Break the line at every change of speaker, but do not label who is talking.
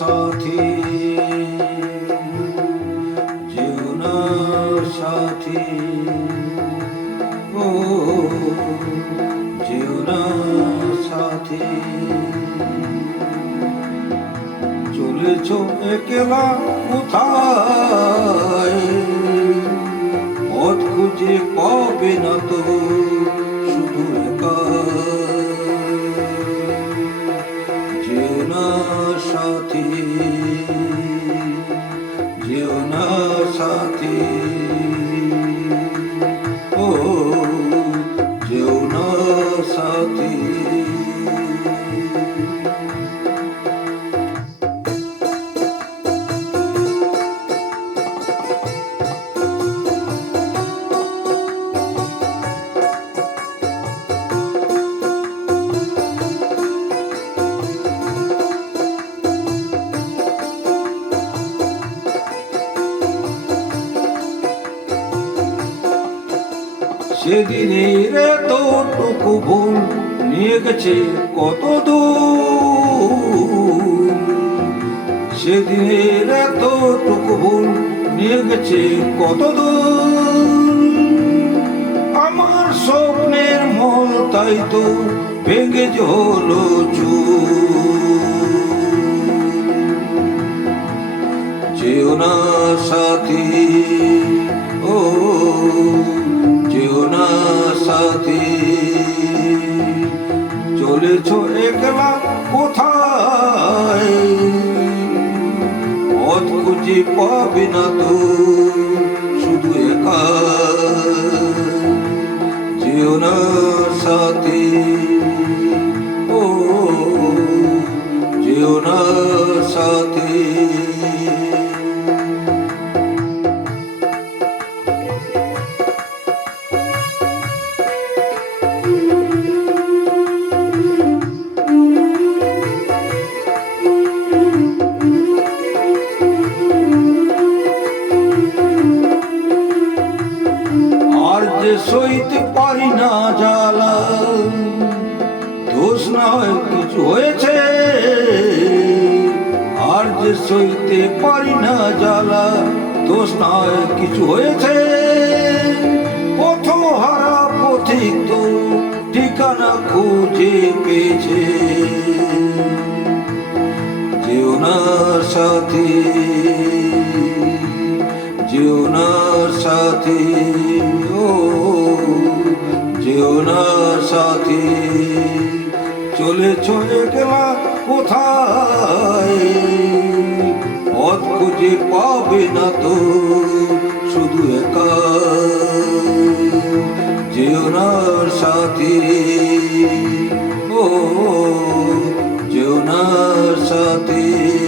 সাথী যেও না সাথী। ও যেও না সাথী। চলেছ একলা কোথায়? পথ খুঁজে পাবে না তো। সাথী সেদিনের এতটুকু ভুল নিয়ে গেছে কত দূর। সেদিনের এতটুকু ভুল নিয়ে গেছে কত দূর। আমার স্বপ্নের মল তাই তো ভেঙে হলো যেও না সাথী, ও না সাথী। চলেছ একলা কোথায়? পথ খুঁজে পাবে না তো শুধু একা। যেও না সাথী। ও যেও না সাথী। যে সইতে পারি না জ্বালা দোষ না হয় কিছু হয়েছে, আর যে সইতে পারি না জ্বালা দোষ না হয় কিছু হয়েছে। পথ হারা পথিক তো ঠিকানা খুঁজে পেয়েছে। যেও না সাথী, যেও না সাথী ও যেও সাথী। চলে চলে গেলা কোথায়? পথ খুঁজে পাবে না তো শুধু একা। যেও সাথী ও যেও সাথী।